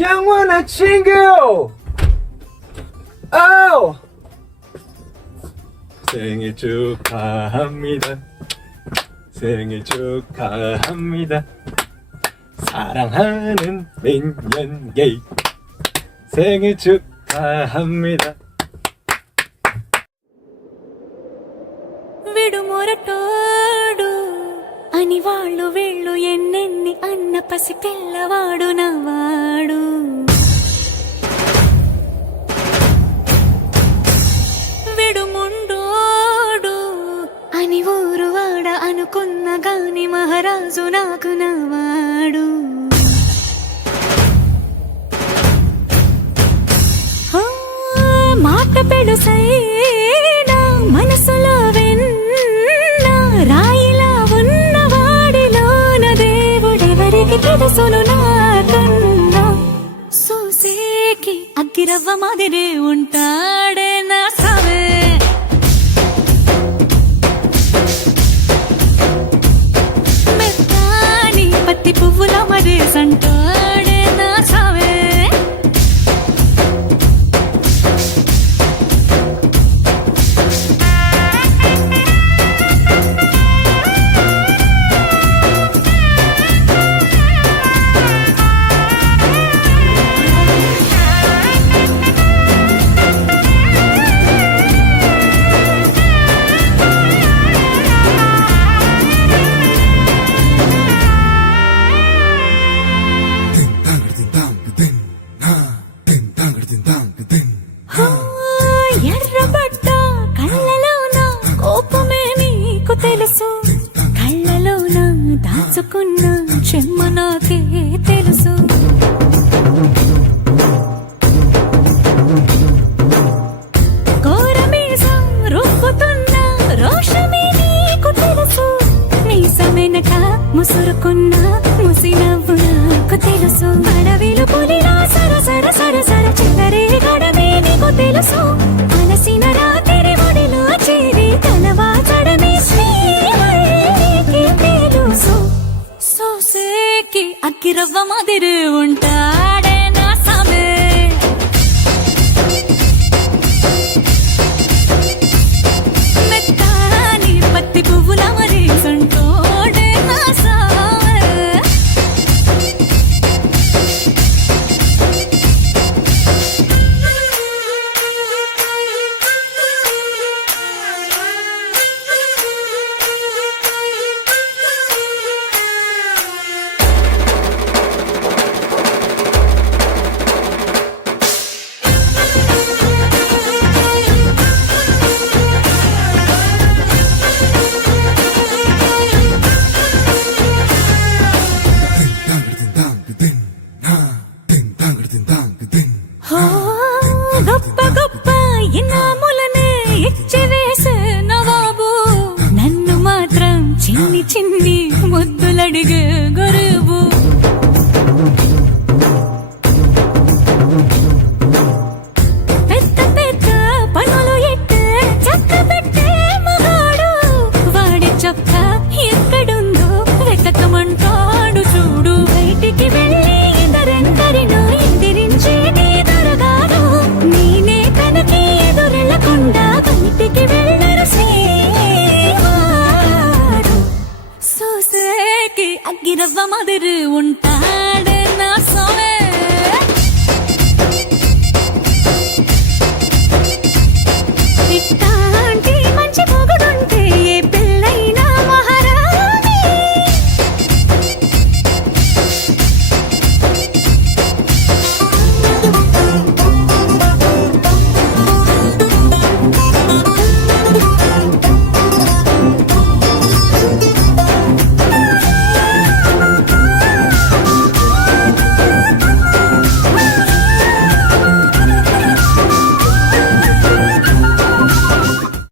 영원한 친구. 오. 생일 축하합니다. 생일 축하합니다. 사랑하는 민현게이 생일 축하합니다. విడుమొరటోడు అని వాళ్ళు వీళ్ళు ఎన్నెన్ని అన్న పసి పిల్లవాడు నవ్వాడు. విడుముండోడు అని ఊరు వాడ అనుకున్న గాని మహారాజు నాకు నవ్వాడు. మాట పెడుసైనా మనసులో వెన్న రాయిలా ఉన్నవాడిలోన దేవుడెవరికి తెలుసును నాకన్నా. సూసేకి అగ్గిరవ్వ మాదిరే ఉంటాడే నా సావే. మెత్తాని పత్తి పువ్వుల మరేసంటాడే నా సావే. ఎర్రబడ్డ కళ్ళలోన కోపమే నీకు తెలుసు. కళ్ళలోన దాచుకున్న చెమ్మ నాకే తెలుసు. కోరమీసం రుబ్బుతున్న రోషమే నీకు తెలుసు. మీసమెనక ముసురుకున్న ముసినవ్వు నాకు తెలుసు. అడవిలు పులిలా సరసర సరసర చిల్లరే గడమే నీకు తెలుసు. అలసిన రాత్రి ఒడిలో చేరి కలవాచడమే శ్రీకి తెలుసు. సోసేకి అగ్గిరవ్వ మాదిరి ఉంటాడే నా సామే. మెత్తాని పత్తి పువ్వుల మరేసంటోడే నా సామే. గొప్ప గొప్ప ఇనాములనే ఇచ్చి వేసే నవాబు నన్ను మాత్రం చిన్ని చిన్ని ముద్దులడిగే గురు.